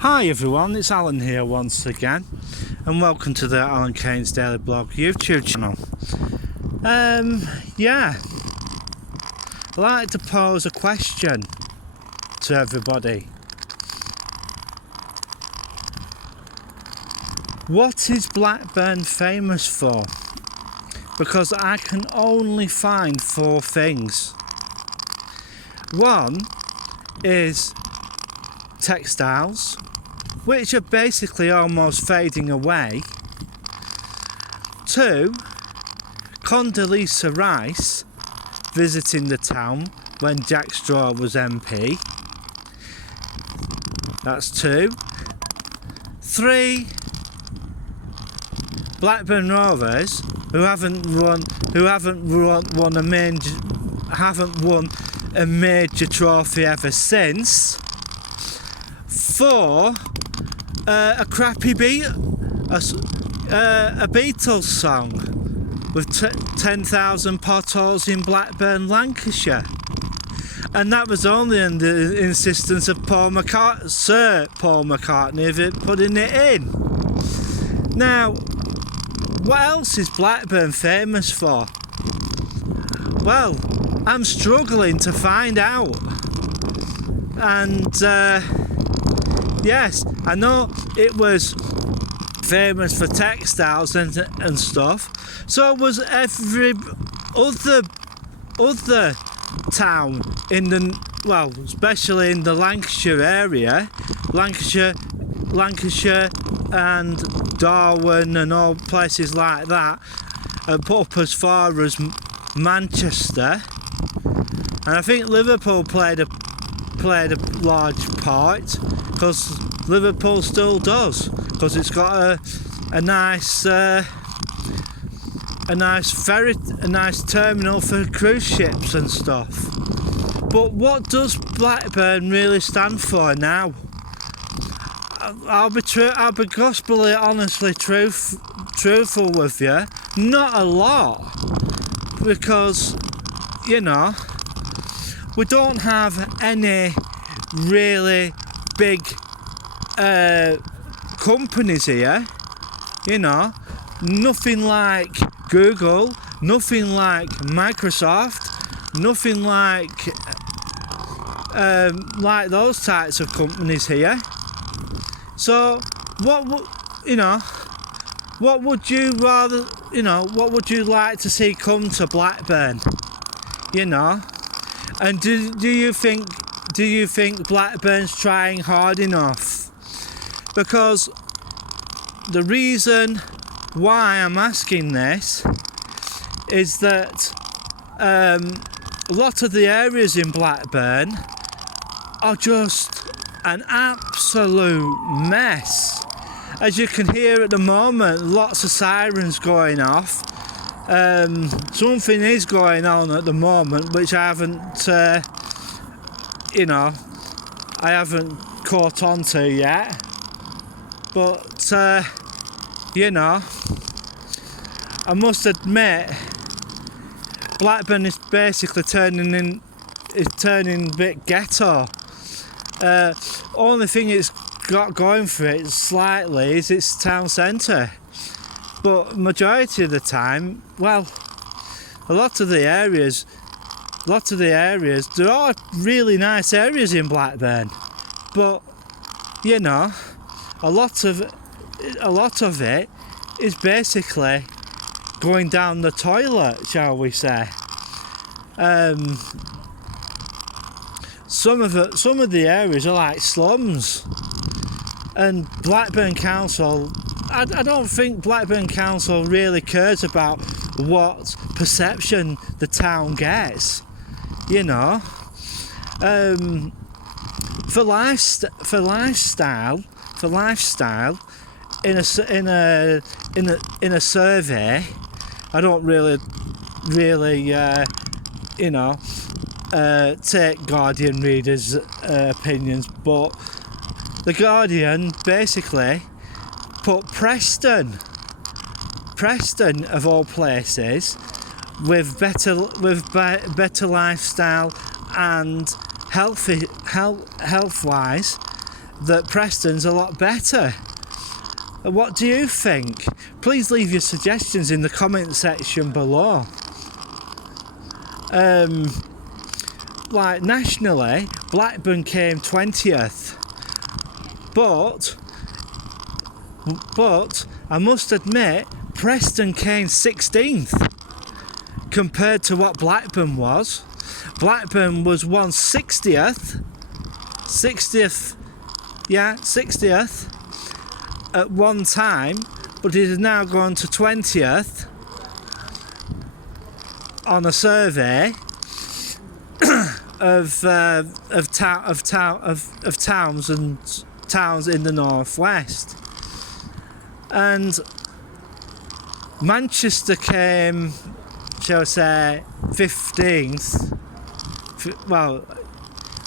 Hi everyone, it's Alan here once again, and welcome to the Alan Keynes Daily Blog YouTube channel. I'd like to pose a question to everybody. What is Blackburn famous for? Because I can only find four things. One is textiles, which are basically almost fading away. Two, Condoleezza Rice visiting the town when Jack Straw was MP. That's two. Three, Blackburn Rovers, who haven't won a major trophy ever since. Four, a crappy Beatles song with 10,000 potholes in Blackburn, Lancashire, and that was only on the insistence of Sir Paul McCartney of it putting it in. Now, what else is Blackburn famous for? Well, I'm struggling to find out, and yes, I know it was famous for textiles and stuff. So was every other town in especially in the Lancashire area, Lancashire and Darwin and all places like that, up as far as Manchester, and I think Liverpool played a large part, because Liverpool still does, because it's got a nice terminal for cruise ships and stuff. But what does Blackburn really stand for now? I'll be gospelly honestly truthful with you, not a lot, because we don't have any really big companies here, nothing like Google, nothing like Microsoft, nothing like those types of companies here. So what would you like to see come to Blackburn? And do you think Blackburn's trying hard enough? Because the reason why I'm asking this is that a lot of the areas in Blackburn are just an absolute mess. As you can hear at the moment, lots of sirens going off. Something is going on at the moment which I haven't caught on to yet, but I must admit Blackburn is basically turning a bit ghetto. Only thing it's got going for it slightly is its town centre, but majority of the time, well, a lot of the areas, there are really nice areas in Blackburn, but a lot of it is basically going down the toilet, shall we say. Some of the areas are like slums, and Blackburn Council, I don't think Blackburn Council really cares about what perception the town gets. For lifestyle, in a survey, I don't really take Guardian readers' opinions, but the Guardian basically put Preston of all places, with better lifestyle and health wise, that Preston's a lot better. What do you think? Please leave your suggestions in the comment section below. Like nationally, Blackburn came 20th, but I must admit Preston came 16th compared to what Blackburn was. Blackburn was 60th at one time, but it has now gone to 20th on a survey of towns in the northwest. And Manchester came, shall I say, 15th. Well,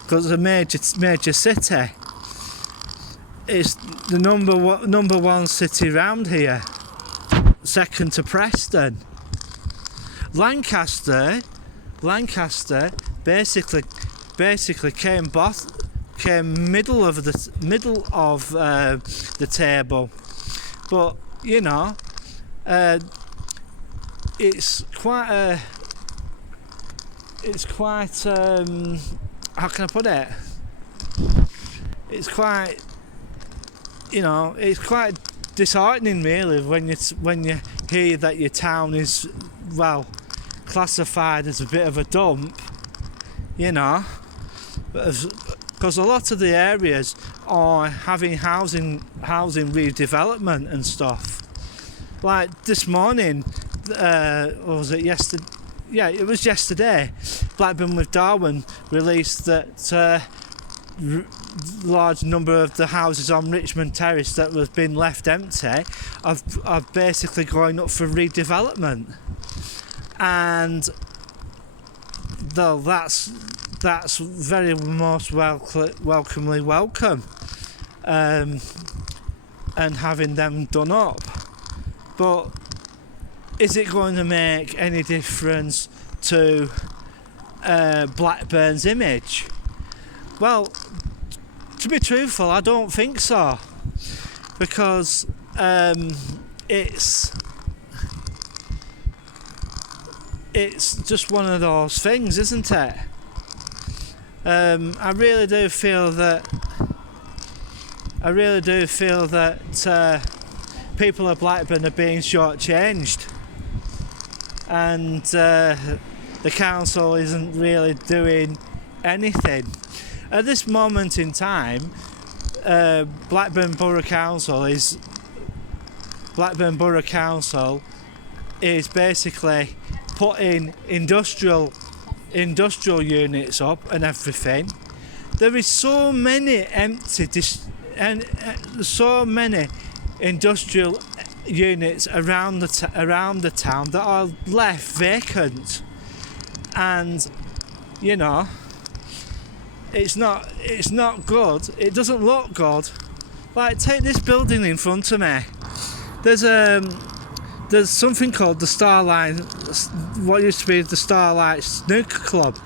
because it's a major city. It's the number one city round here, second to Preston. Lancaster basically came middle of the table, but you know, it's quite how can I put it? It's quite, you know, it's quite disheartening really when you hear that your town is, well, classified as a bit of a dump, you know, because a lot of the areas are having housing redevelopment and stuff. Like this morning, or was it yesterday? Yeah, it was yesterday. Blackburn with Darwen released that large number of the houses on Richmond Terrace that have been left empty are basically going up for redevelopment, and though that's very most welcomely welcome, and having them done up. But is it going to make any difference to Blackburn's image? Well, to be truthful, I don't think so, because it's just one of those things, isn't it? I really do feel that people of Blackburn are being shortchanged, and the council isn't really doing anything. At this moment in time, Blackburn Borough Council is basically putting industrial units up and everything. There is so many so many industrial units around the town that are left vacant, and you know, it's not good. It doesn't look good. Like, take this building in front of me. There's something called the Starlight, what used to be the Starlight Snooker Club.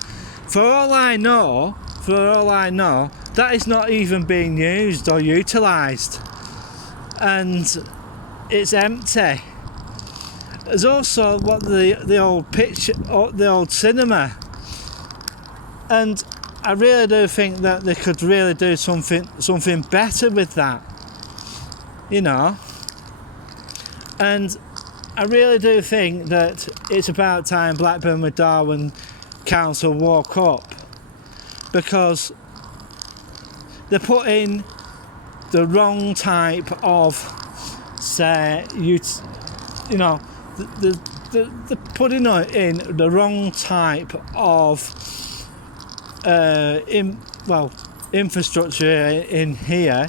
For all I know, that is not even being used or utilised, and it's empty. There's also the old cinema, and I really do think that they could really do something better with that, you know. And I really do think that it's about time Blackburn with Darwen Council woke up, because they're putting the wrong type of, say, they're putting in the wrong type of infrastructure in here,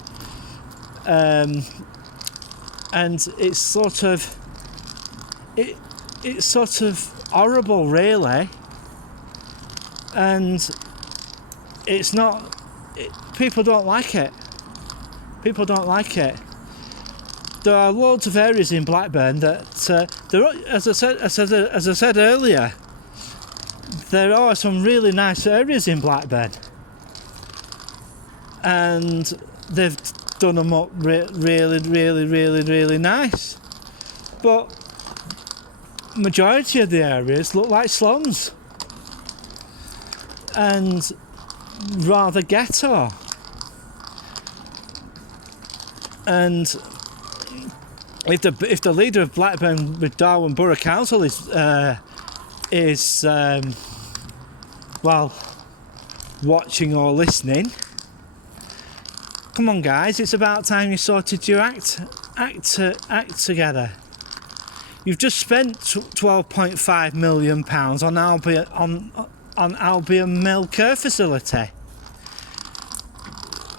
and it's sort of horrible, really, and it's not. People don't like it. There are loads of areas in Blackburn that as I said earlier, there are some really nice areas in Blackburn, and they've done them up really nice. But majority of the areas look like slums and rather ghetto. And if the leader of Blackburn with Darwen Borough Council is well, watching or listening, come on guys, it's about time you sorted your act together. You've just spent £12.5 million on Albion Mill Care facility.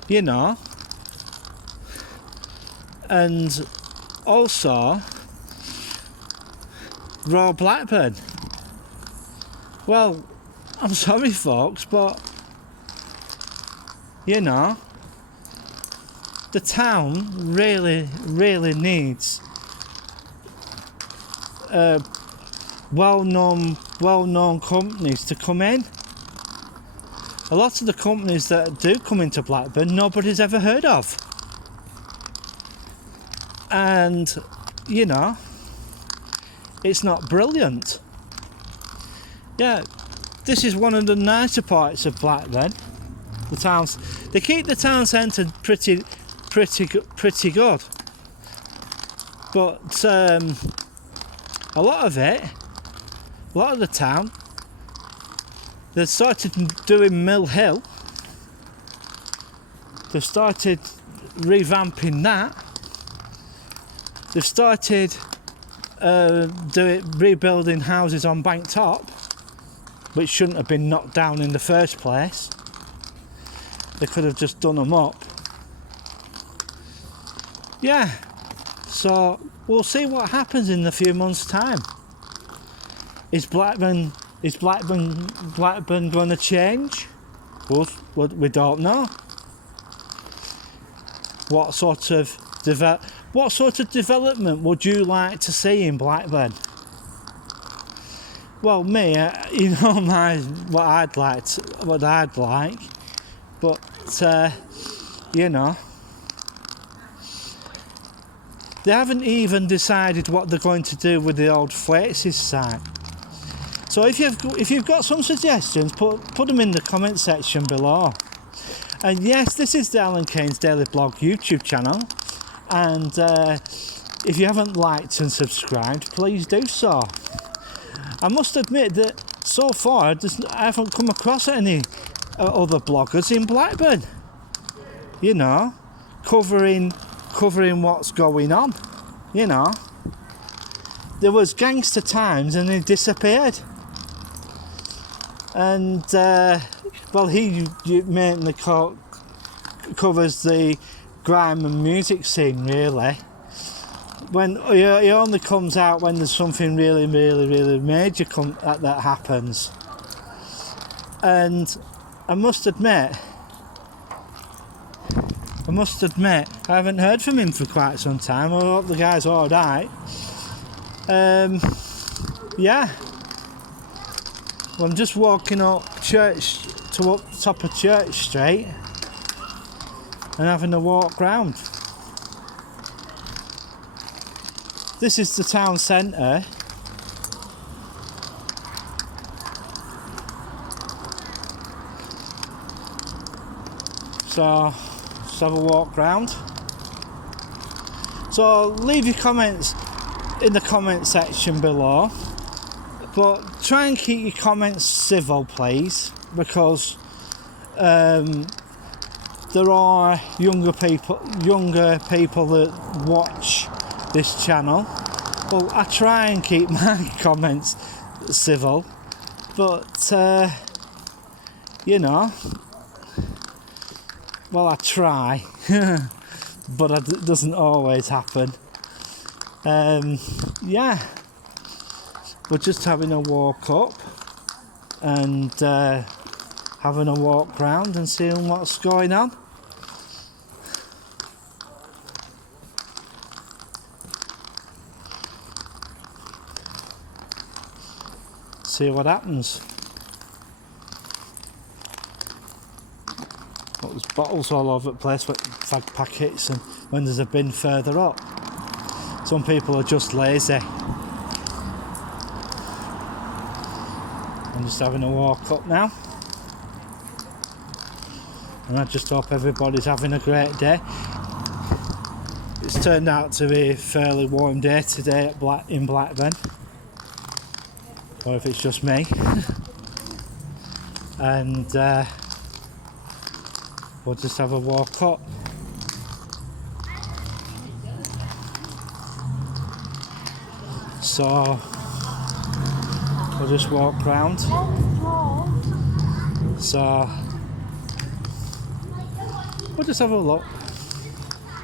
You know. And also Royal Blackburn. Well, I'm sorry folks, but you know, the town really needs well-known companies to come in. A lot of the companies that do come into Blackburn, nobody's ever heard of. And, you know, it's not brilliant. Yeah, this is one of the nicer parts of Blackburn. The towns, they keep the town centre pretty good. But a lot of the town, they've started doing Mill Hill. They've started revamping that. They've started rebuilding houses on Bank Top, which shouldn't have been knocked down in the first place. They could have just done them up. Yeah, so we'll see what happens in a few months' time. Is Blackburn going to change? Well, we don't know. What sort of development would you like to see in Blackburn? Well, me, you know what I'd like, but you know, they haven't even decided what they're going to do with the old Flates's site. So if you've got some suggestions, put them in the comment section below. And yes, this is the Alan Keynes Daily Blog YouTube channel, and if you haven't liked and subscribed, please do so. I must admit that so far I haven't come across any other bloggers in Blackburn, you know, covering what's going on. You know, there was Gangster Times and he disappeared, and well, he mainly covers the grime and music scene, really. When he only comes out when there's something really major that happens. And I must admit, I haven't heard from him for quite some time. I hope the guy's alright. Yeah. Well, I'm just walking up top of Church Street and having a walk round. This is the town centre. So, just have a walk round. So, leave your comments in the comment section below. But try and keep your comments civil, please, because there are younger people that watch this channel. Well, I try and keep my comments civil, but you know, well, I try, but it doesn't always happen. Yeah, we're just having a walk up and having a walk round and seeing what's going on. See what happens. What was bottles all over the place with fag packets, and when there's a bin further up. Some people are just lazy. I'm just having a walk up now, and I just hope everybody's having a great day. It's turned out to be a fairly warm day today in Blackburn, or if it's just me. And we'll just have a walk up. So we'll just walk round. So we'll just have a look.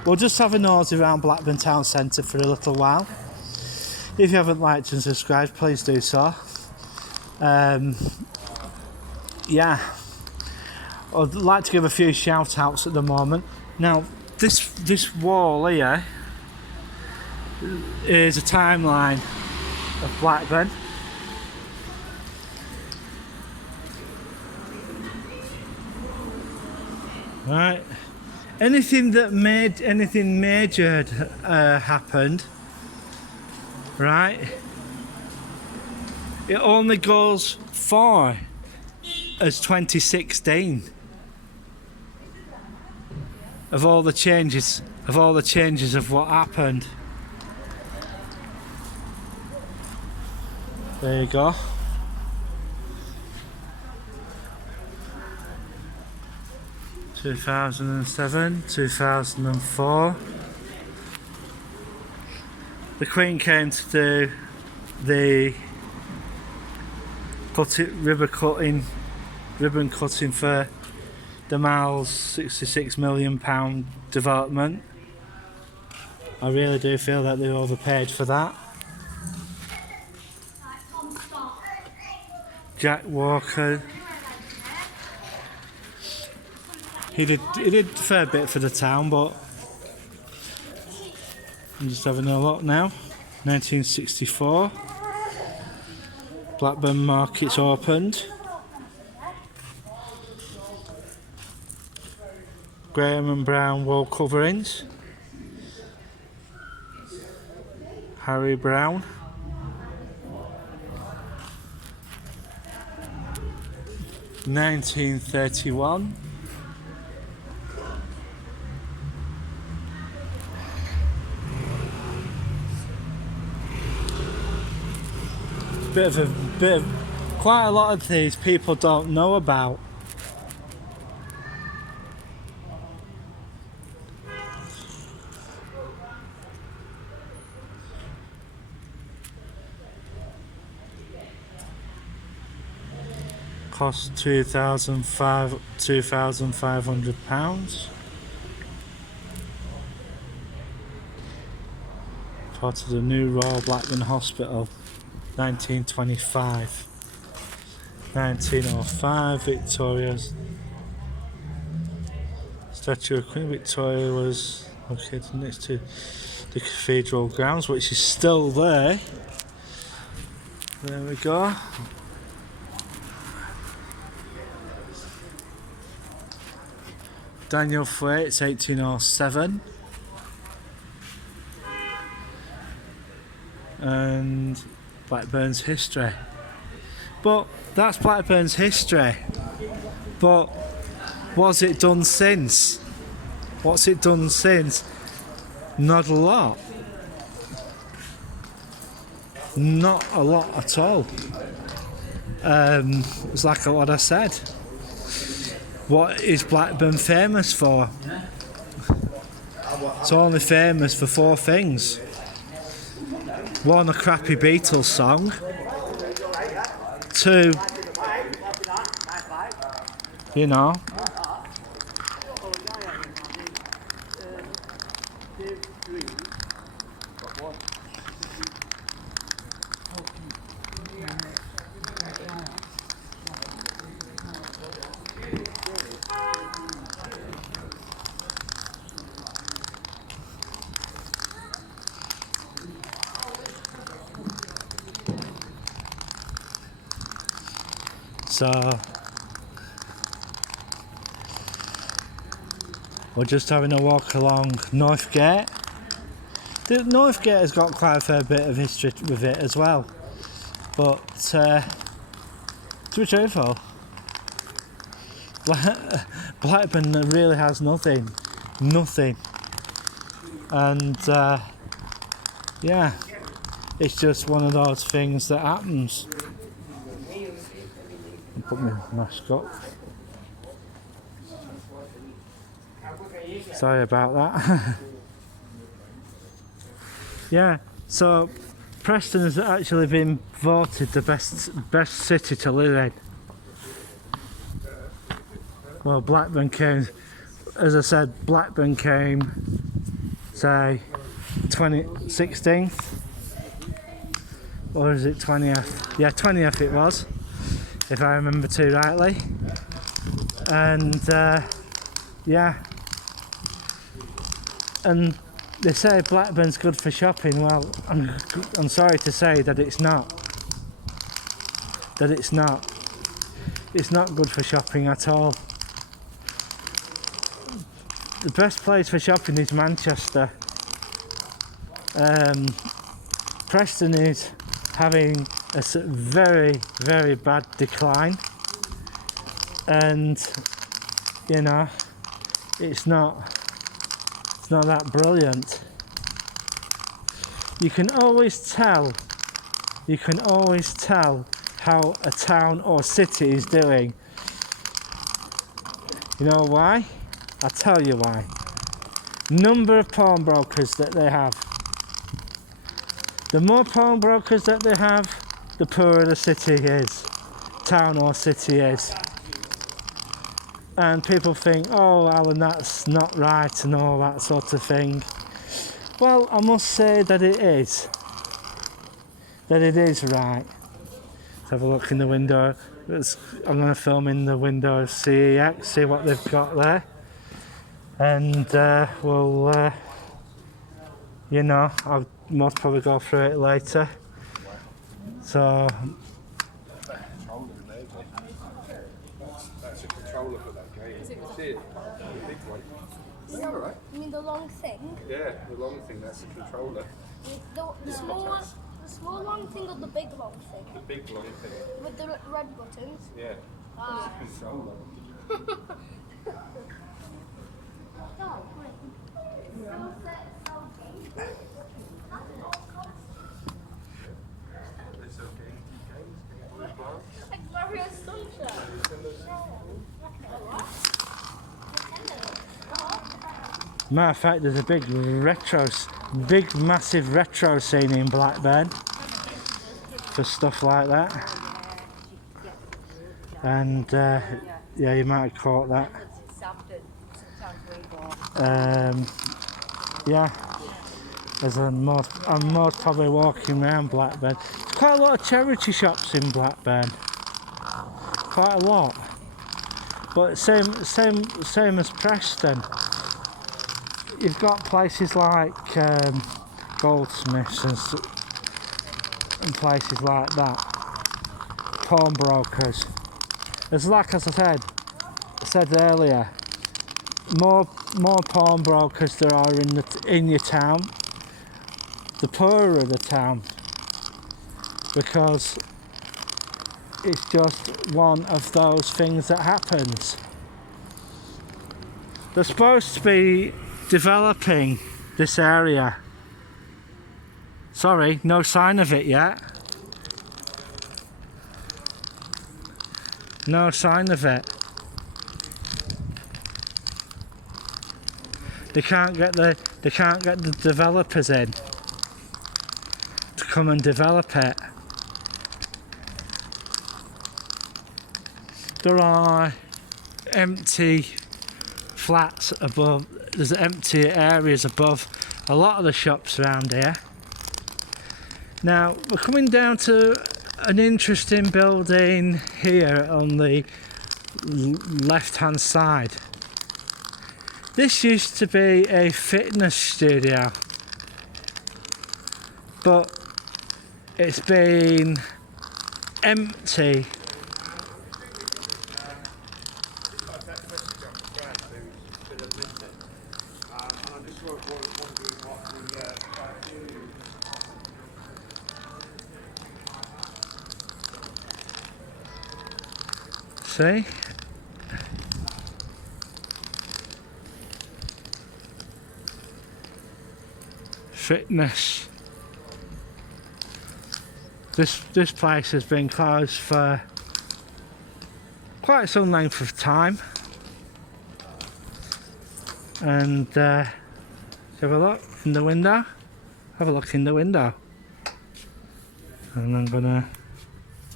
We'll just have a nose around Blackburn Town Centre for a little while. If you haven't liked and subscribed, please do so. Yeah, I'd like to give a few shout outs at the moment. Now, this wall here is a timeline of Blackburn. Right. Anything that made anything major happened, right? It only goes far as 2016 of all the changes of what happened. There you go. (2007), 2004. The Queen came to do the ribbon cutting for the Miles £66 million development. I really do feel that they overpaid for that. Jack Walker, he did a fair bit for the town, but I'm just having a look now. 1964, Blackburn Markets opened. Graham and Brown wall coverings. Harry Brown. (1931). Quite a lot of these people don't know about. Cost £2,500. Part of the new Royal Blackburn Hospital. 1925. 1905, Victoria's statue of Queen Victoria was located next to the cathedral grounds, which is still there. There we go. Daniel Thwaites, 1807. And Blackburn's history. But that's Blackburn's history. But what's it done since? What's it done since? Not a lot. Not a lot at all. It's like what I said. What is Blackburn famous for? It's only famous for 4 things. 1, a crappy Beatles song. 2, you know. So We're just having a walk along Northgate. The Northgate has got quite a fair bit of history with it as well. But to be truthful, Blackburn really has nothing. And yeah, it's just one of those things that happens. I'll put my mask up. Sorry about that. Yeah, so Preston has actually been voted the best city to live in. Well, Blackburn came, as I said, Blackburn came, say, 16th, or is it 20th? Yeah, 20th it was, if I remember too rightly. And yeah, and they say Blackburn's good for shopping. Well, I'm sorry to say that it's not. It's not good for shopping at all. The best place for shopping is Manchester. Preston is having a very, very bad decline, and you know, it's not that brilliant. You can always tell how a town or city is doing. You know why? I'll tell you why. Number of pawnbrokers that they have. The more pawnbrokers that they have, the poorer the city is, town or city is. And people think, oh Alan, that's not right and all that sort of thing. Well, I must say that it is. That it is right. Let's have a look in the window. I'm going to film in the window of CEX, see what they've got there. And we'll, you know, I'll most probably go through it later. So, that's a controller for that game. See it? The big one. Is that alright? You mean the long thing? Yeah, the long thing, that's a controller. The small long thing or the big long thing? The big long thing. With the red buttons? Yeah. Ah. Controller. Like Mario Sunshine. matter of fact, there's a big massive retro scene in Blackburn for stuff like that. And yeah, you might have caught that. Yeah, as I'm most probably walking around Blackburn. There's quite a lot of charity shops in Blackburn. Quite a lot. But same as Preston. You've got places like Goldsmiths and places like that. Pawnbrokers. As I said earlier, more pawnbrokers there are in your town, the poorer the town, because it's just one of those things that happens. They're supposed to be developing this area. Sorry, no sign of it yet. No sign of it. They can't get the developers in to come and develop it. There are empty flats above. There's empty areas above a lot of the shops around here. Now we're coming down to an interesting building here on the left hand side. This used to be a fitness studio, but it's been empty. See? Fitness. This place has been closed for quite some length of time. And have a look in the window. Have a look in the window. And I'm gonna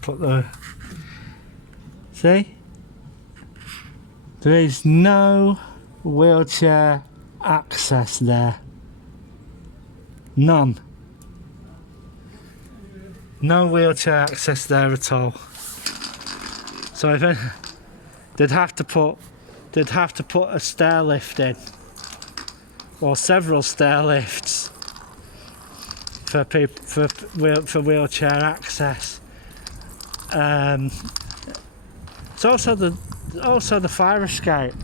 put the... See? There is no wheelchair access there. None. No wheelchair access there at all. So if they'd have to put a stair lift in, or several stair lifts for people for wheelchair access. It's also the fire escape.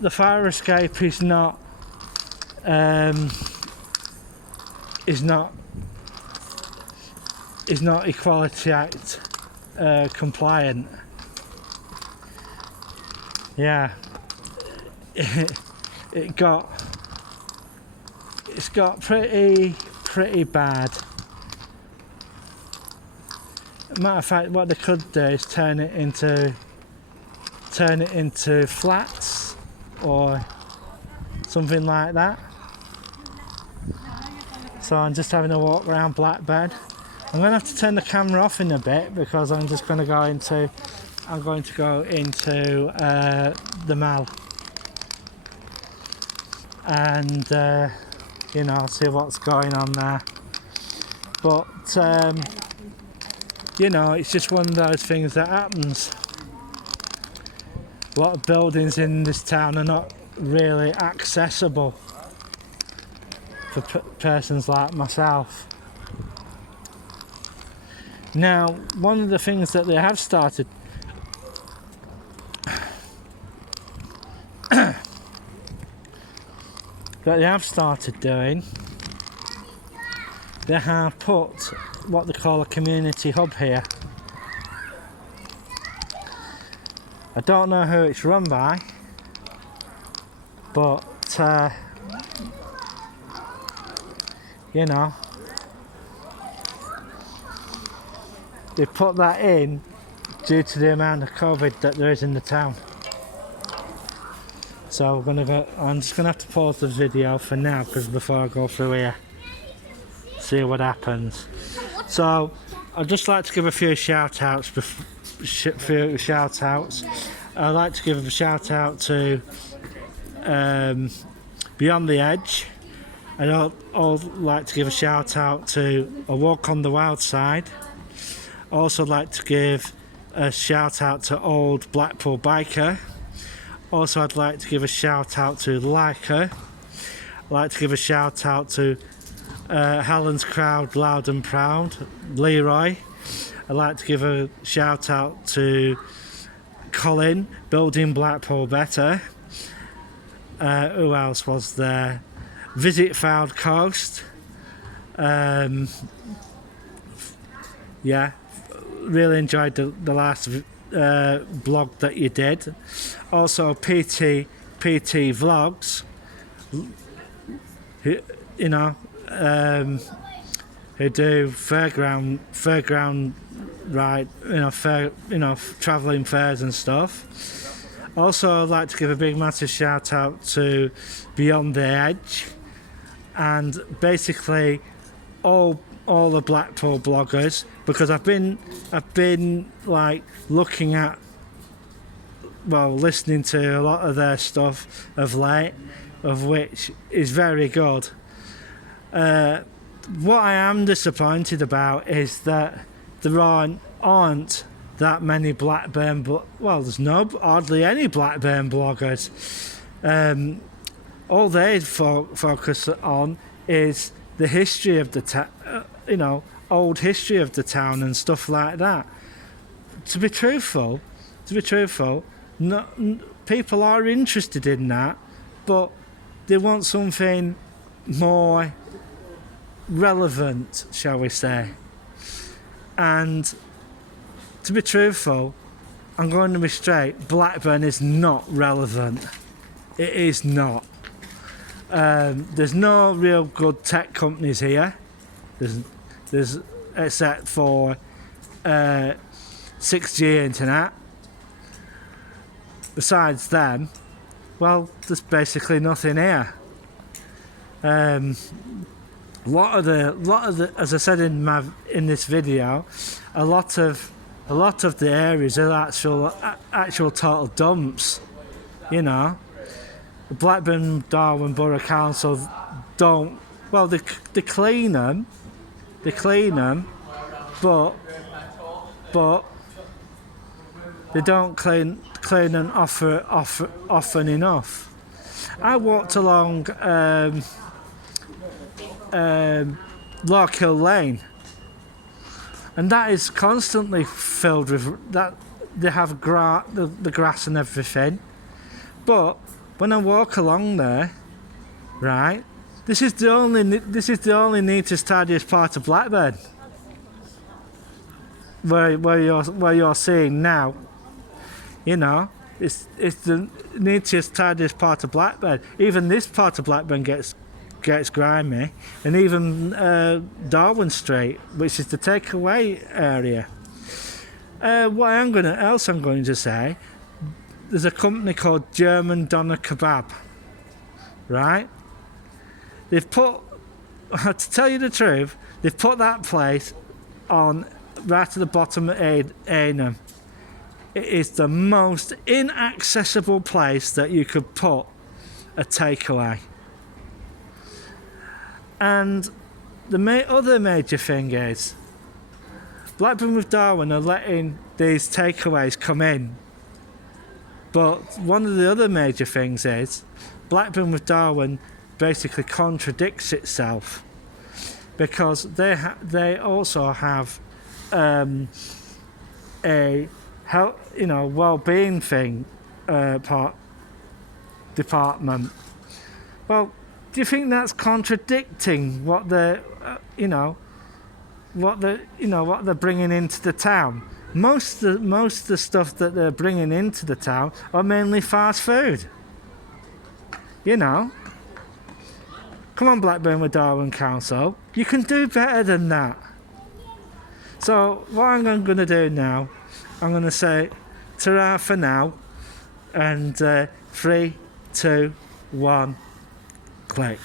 The fire escape is not Equality Act compliant. Yeah, it's got pretty bad. Matter of fact, what they could do is turn it into flats or something like that. So I'm just having a walk around Blackburn. I'm going to have to turn the camera off in a bit because I'm just going to go into the Mall and see what's going on there. But it's just one of those things that happens. A lot of buildings in this town are not really accessible for persons like myself. Now, one of the things that they have started doing, they have put what they call a community hub here. I don't know who it's run by, but they put that in due to the amount of COVID that there is in the town. So I'm just gonna have to pause the video for now because before I go through here, see what happens. So I'd just like to give a few shout outs. I'd like to give a shout out to Beyond the Edge. I'd also like to give a shout out to A Walk on the Wild Side. Also like to give a shout out to Old Blackpool Biker. Also I'd like to give a shout out to Leica. I'd like to give a shout out to Helen's Crowd Loud and Proud, Leroy. I'd like to give a shout out to Colin, Building Blackpool Better. Who else was there? Visit Found Coast. Yeah, really enjoyed the last blog that you did. Also PT Vlogs, who do fairground ride, travelling fairs and stuff. Also, I'd like to give a big massive shout out to Beyond the Edge and basically all the Blackpool bloggers, because I've been like looking at, listening to a lot of their stuff of late, of which is very good. What I am disappointed about is that there aren't that many Blackburn, there's hardly any Blackburn bloggers. All they focus on is the history of the town, old history of the town and stuff like that. To be truthful, people are interested in that, but they want something more relevant, shall we say. And to be truthful, I'm going to be straight. Blackburn is not relevant. It is not. There's no real good tech companies here. There's except for 6G internet. Besides them, well, there's basically nothing here. A lot of the, as I said in this video, a lot of the areas are actual total dumps. You know, the Blackburn Darwen Borough Council don't. Well, they clean them. They clean them, but they don't clean and often enough. I walked along Larkhill Lane, and that is constantly filled with that. They have the grass and everything, but when I walk along there, right, this is the only neatest, tidiest part of Blackburn. Where you're seeing now, you know, it's the neatest, tidiest part of Blackburn. Even this part of Blackburn gets grimy, and even Darwen Street, which is the takeaway area. What I'm going to say, there's a company called German Doner Kebab, right? They've put, to tell you the truth, they've put that place on right at the bottom of Aynham. It is the most inaccessible place that you could put a takeaway. And the other major thing is, Blackburn with Darwen are letting these takeaways come in. But one of the other major things is, Blackburn with Darwen basically contradicts itself, because they also have a health, well-being thing department. Well, do you think that's contradicting what they're bringing into the town? Most of the stuff that they're bringing into the town are mainly fast food. You know. Come on, Blackburn with Darwen Council. You can do better than that. So what I'm going to do now, I'm going to say ta-ra for now, and 3, 2, 1, click.